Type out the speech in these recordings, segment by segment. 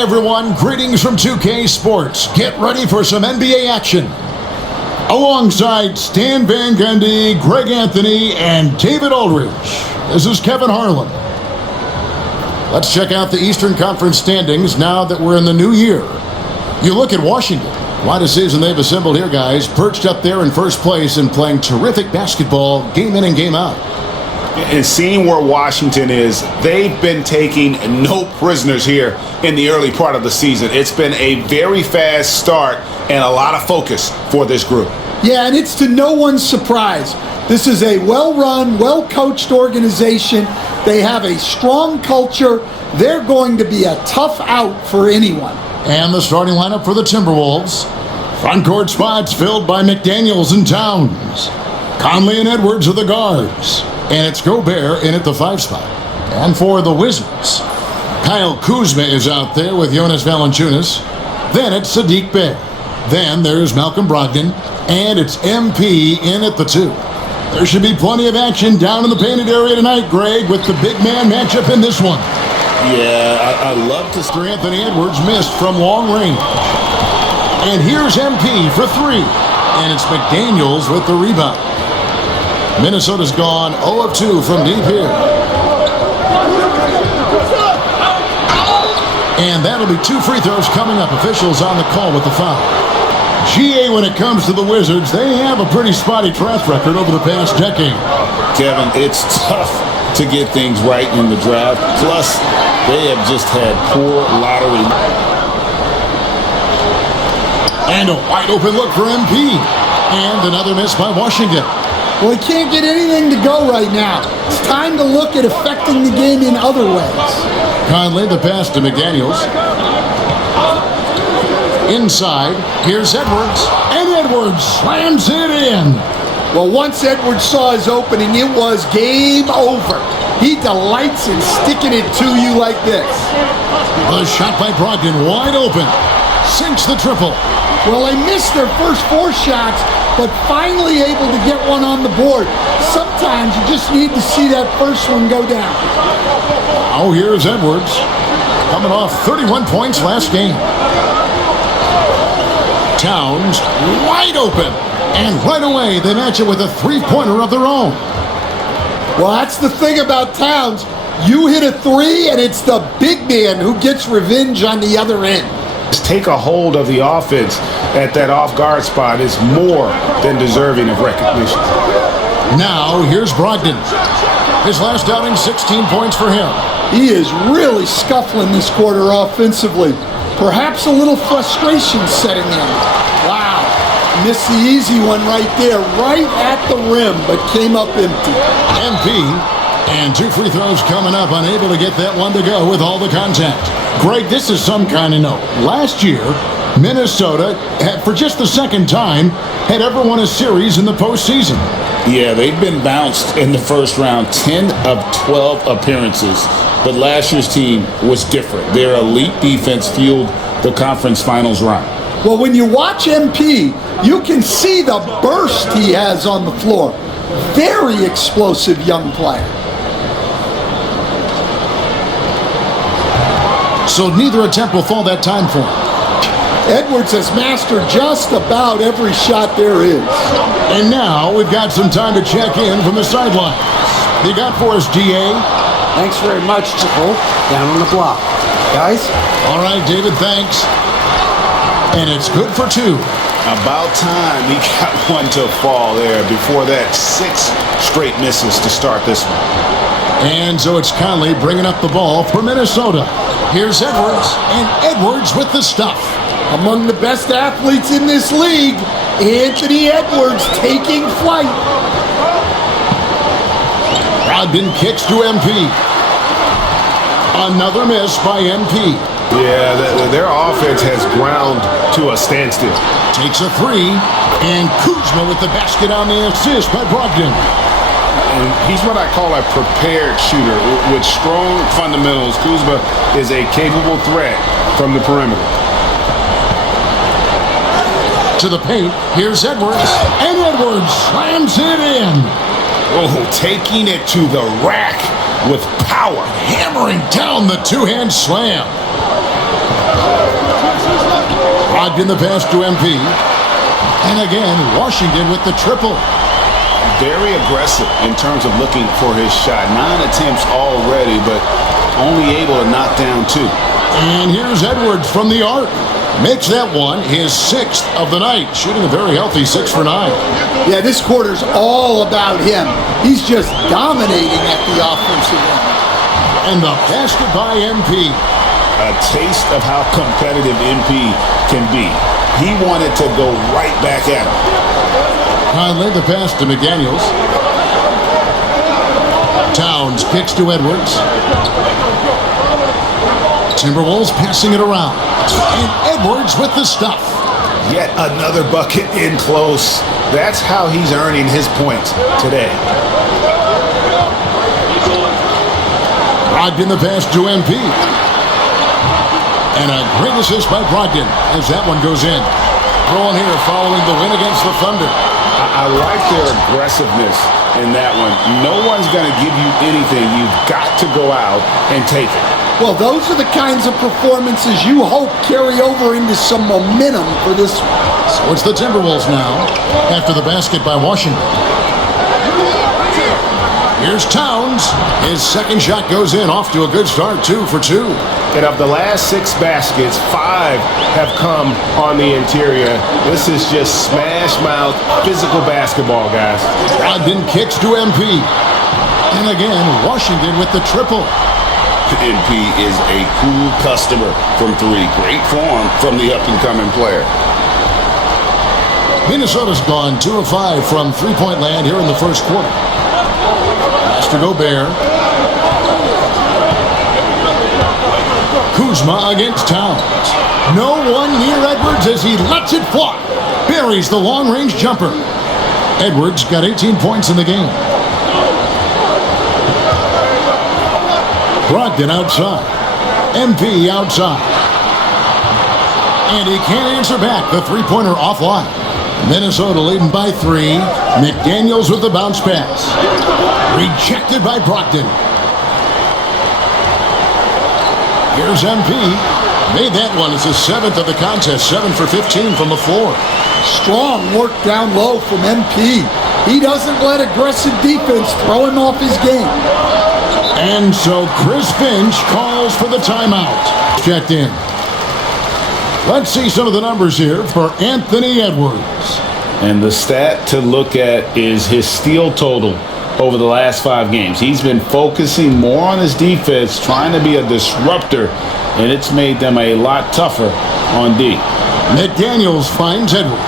Hi everyone, greetings from 2K Sports. Get ready for some NBA action. Alongside Stan Van Gundy, Greg Anthony, and David Aldridge, this is Kevin Harlan. Let's check out the Eastern Conference standings now that we're in the new year. You look at Washington. What a season they've assembled here, guys. Perched up there in first place and playing terrific basketball game in and game out. And seeing where Washington is, they've been taking no prisoners here in the early part of the season. It's been a very fast start and a lot of focus for this group. Yeah, and it's to no one's surprise. This is a well-run, well-coached organization. They have a strong culture. They're going to be a tough out for anyone. And the starting lineup for the Timberwolves. Front court spots filled by McDaniels and Towns. Conley and Edwards are the guards. And it's Gobert in at the 5 spot. And for the Wizards, Kyle Kuzma is out there with Jonas Valanciunas. Then it's Sadiq Bey. Then there's Malcolm Brogdon. And it's MP in at the 2. There should be plenty of action down in the painted area tonight, Greg, with the big man matchup in this one. Yeah, I love to see Anthony Edwards missed from long range. And here's MP for 3. And it's McDaniels with the rebound. Minnesota's gone 0 of 2 from deep here. And that'll be 2 free throws coming up. Officials on the call with the foul. GA, when it comes to the Wizards, they have a pretty spotty track record over the past decade. Kevin, it's tough to get things right in the draft. Plus, they have just had poor lottery. And a wide open look for MP. And another miss by Washington. Well, he can't get anything to go right now. It's time to look at affecting the game in other ways. Conley, the pass to McDaniels. Inside, here's Edwards. And Edwards slams it in. Well, once Edwards saw his opening, it was game over. He delights in sticking it to you like this. The shot by Brogdon, wide open. Sinks the triple. Well, they missed their first 4 shots, but finally able to get one on the board. Sometimes you just need to see that first one go down. Oh, here's Edwards. Coming off 31 points last game. Towns, wide open. And right away, they match it with a 3-pointer of their own. Well, that's the thing about Towns. You hit a 3, and it's the big man who gets revenge on the other end. Take a hold of the offense at that off-guard spot is more than deserving of recognition. Now, here's Brogdon. His last outing, 16 points for him. He is really scuffling this quarter offensively. Perhaps a little frustration setting in. Wow, missed the easy one right there, right at the rim, but came up empty. MP, and 2 free throws coming up, unable to get that one to go with all the contact. Greg, this is some kind of note. Last year, Minnesota, for just the second time, had ever won a series in the postseason. Yeah, they've been bounced in the first round, 10 of 12 appearances. But last year's team was different. Their elite defense fueled the conference finals run. Well, when you watch MP, you can see the burst he has on the floor. Very explosive young player. So neither attempt will fall that time for him. Edwards has mastered just about every shot there is. And now we've got some time to check in from the sidelines. You got for us, GA? Thanks very much, Chico. Down on the block. Guys? All right, David, thanks. And it's good for 2. About time he got one to fall there. Before that, 6 straight misses to start this one. And so it's Conley bringing up the ball for Minnesota. Here's Edwards, and Edwards with the stuff. Among the best athletes in this league, Anthony Edwards taking flight. Brogdon kicks to MP. Another miss by MP. Yeah, their offense has ground to a standstill. Takes a 3, and Kuzma with the basket on the assist by Brogdon. And he's what I call a prepared shooter. With strong fundamentals, Kuzma is a capable threat from the perimeter. To the paint, here's Edwards, and Edwards slams it in. Oh, taking it to the rack with power. Hammering down the 2-hand slam. Brogdon the pass to MP. And again, Washington with the triple. Very aggressive in terms of looking for his shot. 9 attempts already, but only able to knock down 2. And here's Edwards from the arc. Makes that one his 6th of the night, shooting a very healthy 6 for 9. Yeah, this quarter's all about him. He's just dominating at the offensive end. And the basket by MP. A taste of how competitive MP can be. He wanted to go right back at him. Conley the pass to McDaniels. Towns kicks to Edwards. Timberwolves passing it around. And Edwards with the stuff. Yet another bucket in close. That's how he's earning his points today. Brogdon the pass to MP. And a great assist by Brogdon as that one goes in. Throwing here following the win against the Thunder. I like their aggressiveness in that one. No one's going to give you anything. You've got to go out and take it. Well, those are the kinds of performances you hope carry over into some momentum for this one. So it's the Timberwolves now after the basket by Washington. Here's Towns. His second shot goes in, off to a good start, 2 for 2. And of the last 6 baskets, 5 have come on the interior. This is just smash mouth physical basketball, guys. Brogdon kicks to MP. And again, Washington with the triple. MP is a cool customer from 3. Great form from the up-and-coming player. Minnesota's gone 2 of 5 from three-point land here in the first quarter. Pass to Gobert. Kuzma against Towns. No one near Edwards as he lets it fly. Buries the long-range jumper. Edwards got 18 points in the game. Brogdon outside. MP outside. And he can't answer back. The three-pointer offline. Minnesota leading by 3. McDaniels with the bounce pass. Rejected by Brogdon. Here's MP. Made that one as his 7th of the contest. 7 for 15 from the floor. Strong work down low from MP. He doesn't let aggressive defense throw him off his game. And so Chris Finch calls for the timeout. Checked in. Let's see some of the numbers here for Anthony Edwards. And the stat to look at is his steal total over the last 5 games. He's been focusing more on his defense, trying to be a disruptor, and it's made them a lot tougher on D. McDaniels finds Edwards.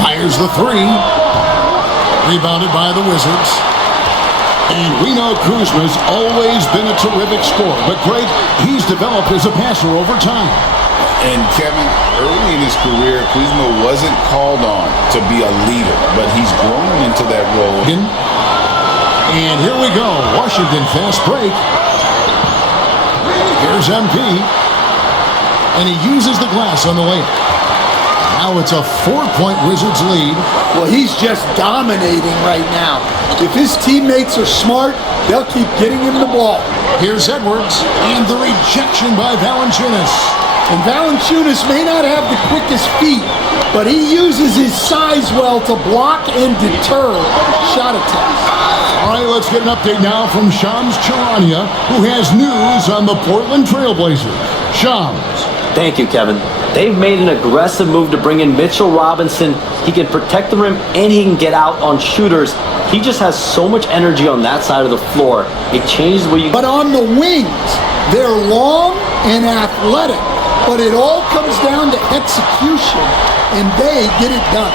Fires the 3. Rebounded by the Wizards. And we know Kuzma's always been a terrific scorer, but Greg, he's developed as a passer over time. And Kevin, early in his career, Kuzma wasn't called on to be a leader, but he's grown into that role. And here we go, Washington fast break. Here's MP. And he uses the glass on the layup. Now it's a 4-point Wizards lead. Well, he's just dominating right now. If his teammates are smart, they'll keep getting him the ball. Here's Edwards, and the rejection by Valanciunas. And Valanciunas may not have the quickest feet, but he uses his size well to block and deter shot attempts. All right, let's get an update now from Shams Charania, who has news on the Portland Trailblazers. Shams. Thank you, Kevin. They've made an aggressive move to bring in Mitchell Robinson. He can protect the rim and he can get out on shooters. He just has so much energy on that side of the floor. It changes the way you... But on the wings, they're long and athletic. But it all comes down to execution, and they get it done.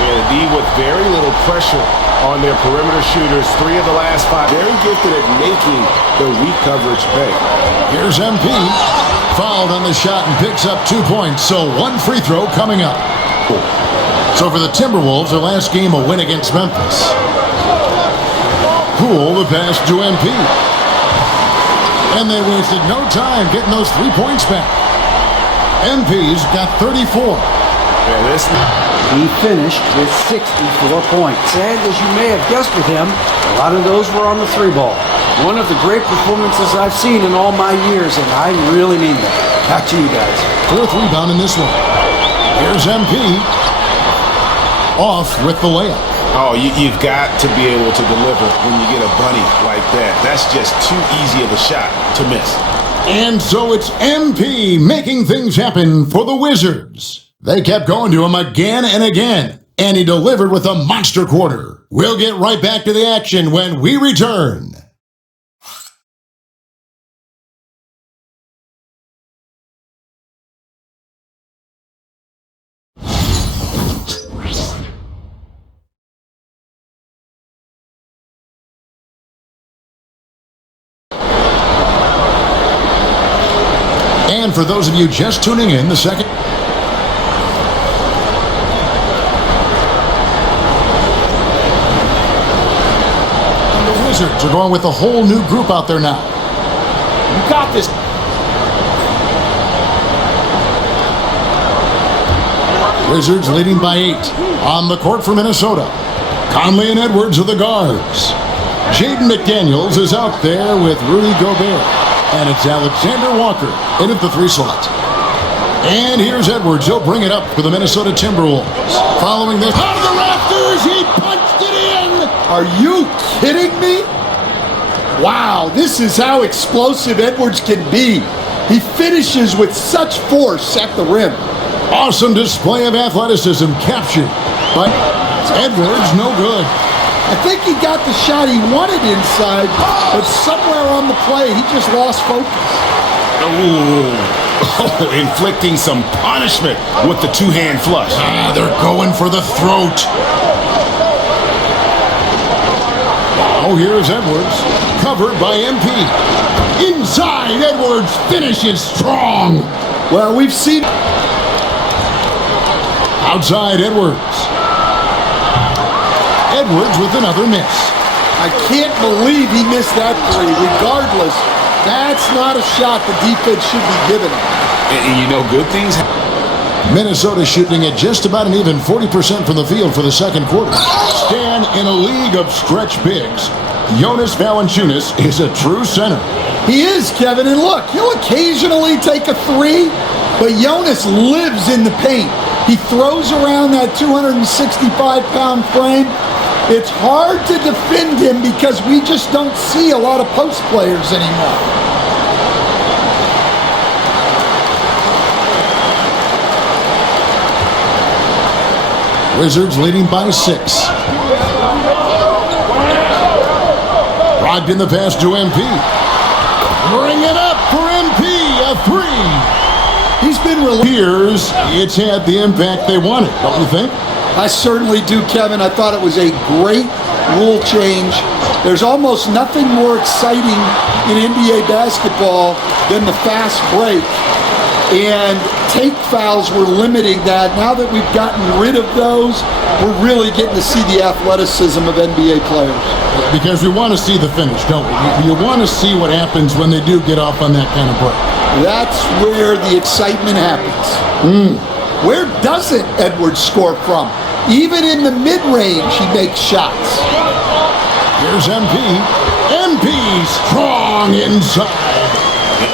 Yeah, D with very little pressure on their perimeter shooters. 3 of the last 5. Very gifted at making the weak coverage pay. Here's MP. Fouled on the shot and picks up 2 points. So 1 free throw coming up. So for the Timberwolves, their last game a win against Memphis. Poole the pass to MP. And they wasted no time getting those 3 points back. MP's got 34. Yeah, this He finished with 64 points. And as you may have guessed with him, a lot of those were on the 3-ball. One of the great performances I've seen in all my years, and I really mean that. Back to you guys. Fourth rebound in this one. Here's MP. Off with the layup. Oh, you've got to be able to deliver when you get a bunny like that. That's just too easy of a shot to miss. And so it's MP making things happen for the Wizards. They kept going to him again and again, and he delivered with a monster quarter. We'll get right back to the action when we return. And for those of you just tuning in, the second... And the Wizards are going with a whole new group out there now. You got this. Wizards leading by 8. On the court for Minnesota, Conley and Edwards are the guards. Jaden McDaniels is out there with Rudy Gobert. And it's Alexander Walker in at the 3 slot. And here's Edwards. He'll bring it up for the Minnesota Timberwolves. Following this, out of the rafters, he punched it in. Are you kidding me? Wow, this is how explosive Edwards can be. He finishes with such force at the rim. Awesome display of athleticism captured by Edwards. No good. I think he got the shot he wanted inside, but somewhere on the play, he just lost focus. Oh, inflicting some punishment with the 2-hand flush. They're going for the throat. Now here's Edwards, covered by MP. Inside, Edwards finishes strong. Well, we've seen... Outside, Edwards. Edwards with another miss. I can't believe he missed that 3. Regardless, that's not a shot the defense should be giving him. And you know, good things. Minnesota shooting at just about an even 40% from the field for the second quarter. Stan, in a league of stretch bigs, Jonas Valanciunas is a true center. He is, Kevin, and look, he'll occasionally take a 3, but Jonas lives in the paint. He throws around that 265-pound frame. It's hard to defend him because we just don't see a lot of post players anymore. Wizards leading by 6. Rocked in the pass to MP. Bring it up for MP, a 3. He's been released. It's had the impact they wanted, don't you think? I certainly do, Kevin. I thought it was a great rule change. There's almost nothing more exciting in NBA basketball than the fast break. And take fouls were limiting that. Now that we've gotten rid of those, we're really getting to see the athleticism of NBA players. Because we want to see the finish, don't we? You want to see what happens when they do get off on that kind of break. That's where the excitement happens. Where doesn't Edwards score from? Even in the mid-range, he makes shots. Here's MP. MP strong inside.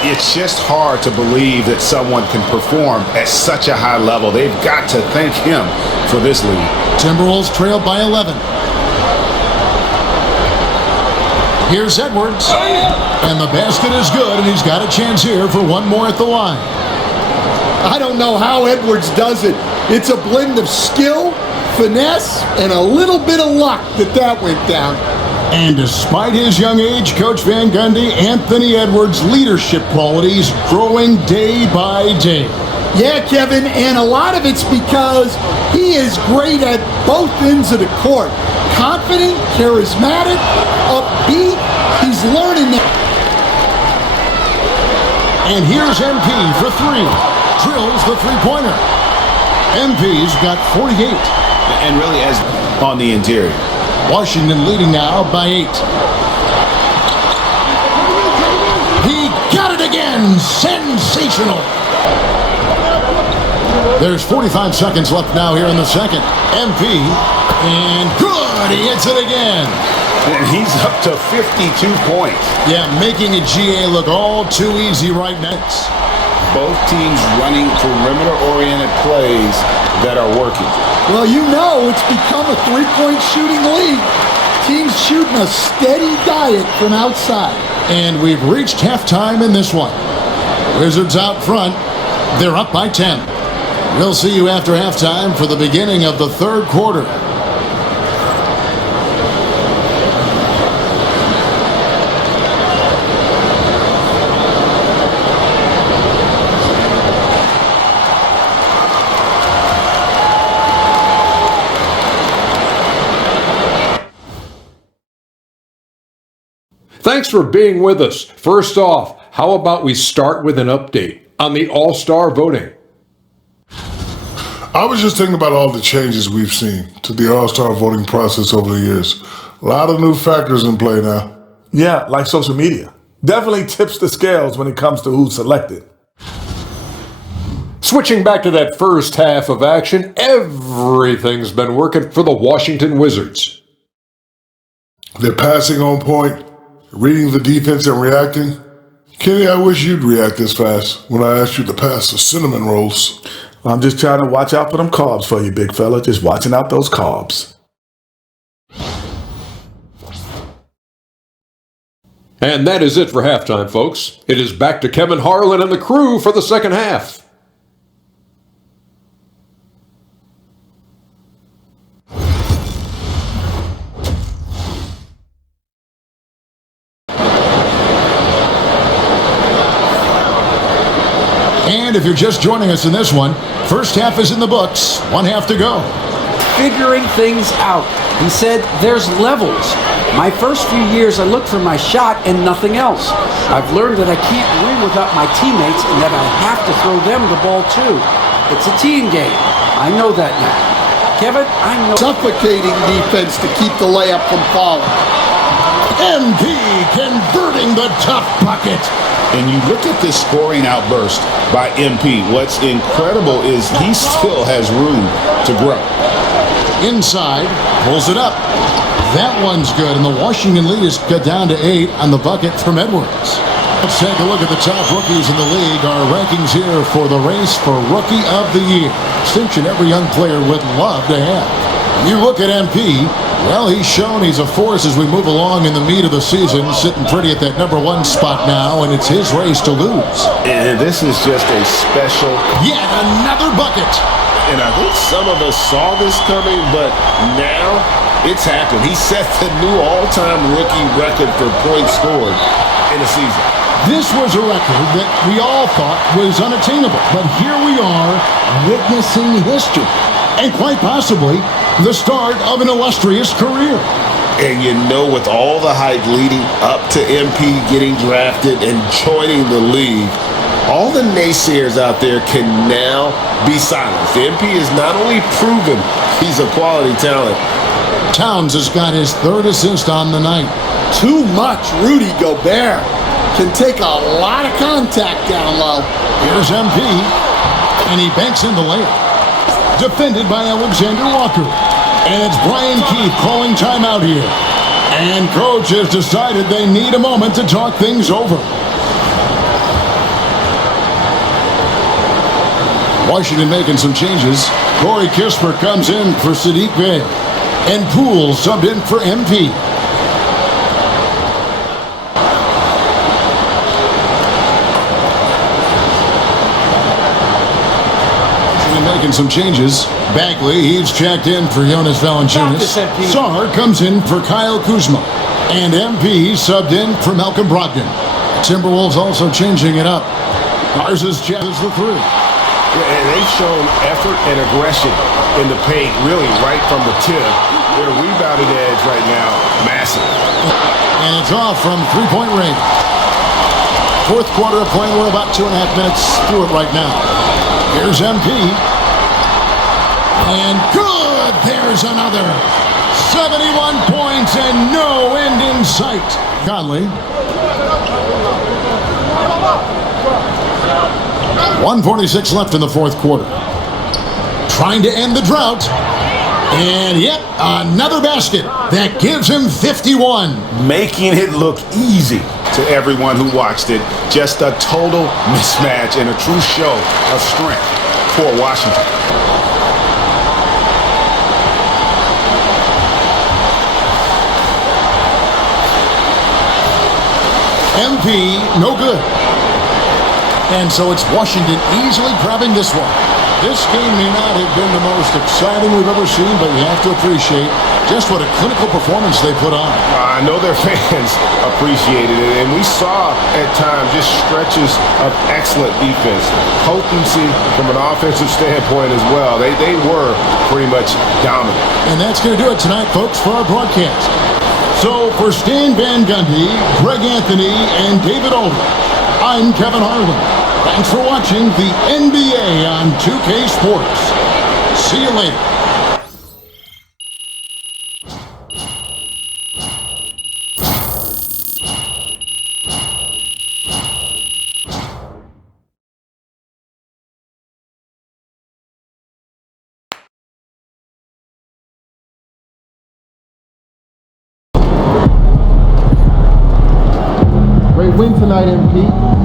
It's just hard to believe that someone can perform at such a high level. They've got to thank him for this lead. Timberwolves trail by 11. Here's Edwards. And the basket is good, and he's got a chance here for one more at the line. I don't know how Edwards does it. It's a blend of skill, finesse, and a little bit of luck that went down. And despite his young age, Coach Van Gundy, Anthony Edwards' leadership qualities growing day by day. Yeah, Kevin, and a lot of it's because he is great at both ends of the court. Confident, charismatic, upbeat. He's learning that. And here's MP for 3. Drills the three-pointer. MP's got 48. And really as on the interior. Washington leading now by 8. He got it again. Sensational. There's 45 seconds left now here in the second. MP, and good, he hits it again. And he's up to 52 points. Yeah, making a GA look all too easy right next. Both teams running perimeter-oriented plays that are working. Well, you know it's become a three-point shooting league. Teams shooting a steady diet from outside. And we've reached halftime in this one. Wizards out front. They're up by 10. We'll see you after halftime for the beginning of the third quarter. Thanks for being with us. First off, how about we start with an update on the All-Star voting? I was just thinking about all the changes we've seen to the All-Star voting process over the years. A lot of new factors in play now. Yeah, like social media. Definitely tips the scales when it comes to who's selected. Switching back to that first half of action, everything's been working for the Washington Wizards. They're passing on point, reading the defense and reacting. Kenny, I wish you'd react this fast when I asked you to pass the cinnamon rolls. I'm just trying to watch out for them carbs for you, big fella. Just watching out those carbs. And that is it for halftime, folks. It is back to Kevin Harlan and the crew for the second half. And if you're just joining us in this one, first half is in the books, one half to go. Figuring things out. He said there's levels. My first few years I looked for my shot and nothing else. I've learned that I can't win without my teammates and that I have to throw them the ball too. It's a team game. I know that now. Kevin, I know. Suffocating defense to keep the layup from falling. MP converting the tough bucket. And you look at this scoring outburst by MP. What's incredible is he still has room to grow. Inside, pulls it up. That one's good, and the Washington lead is cut down to 8 on the bucket from Edwards. Let's take a look at the top rookies in the league. Our rankings here for the race for Rookie of the Year. Distinction every young player would love to have. You look at MP, well, he's shown he's a force as we move along in the meat of the season, sitting pretty at that number 1 spot now, and it's his race to lose. And this is just a special. Yet another bucket. And I think some of us saw this coming, but now it's happened. He set the new all-time rookie record for points scored in a season. This was a record that we all thought was unattainable, but here we are witnessing history, and quite possibly the start of an illustrious career. And you know, with all the hype leading up to MP getting drafted and joining the league, all the naysayers out there can now be silenced. MP is not only proven he's a quality talent. Towns has got his 3rd assist on the night. Too much. Rudy Gobert can take a lot of contact down low. Here's MP, and he banks in the layup. Defended by Alexander Walker. And it's Brian Keith calling timeout here. And coach has decided they need a moment to talk things over. Washington making some changes. Corey Kispert comes in for Sadiq Bey. And Poole subbed in for MP. Making some changes. Bagley, he's checked in for Jonas Valanciunas. Sarr comes in for Kyle Kuzma. And MP subbed in for Malcolm Brogdon. Timberwolves also changing it up. Garza's check is the 3. Yeah, and they've shown effort and aggression in the paint, really right from the tip. Their rebounding edge right now, massive. And it's off from three-point range. 4th quarter of play. We're about 2.5 minutes through it right now. Here's MP. And good! There's another. 71 points and no end in sight. Conley. 1:46 left in the 4th quarter. trying to end the drought. And yet another basket that gives him 51. Making it look easy to everyone who watched it. Just a total mismatch and a true show of strength for Washington. MP, no good. And so it's Washington easily grabbing this one. This game may not have been the most exciting we've ever seen, but you have to appreciate just what a clinical performance they put on. I know their fans appreciated it, and we saw at times just stretches of excellent defense. Potency from an offensive standpoint as well. They were pretty much dominant. And that's going to do it tonight, folks, for our broadcast. So for Stan Van Gundy, Greg Anthony, and David Aldridge, I'm Kevin Harlan. Thanks for watching the NBA on 2K Sports. See you later. Great win tonight, MP.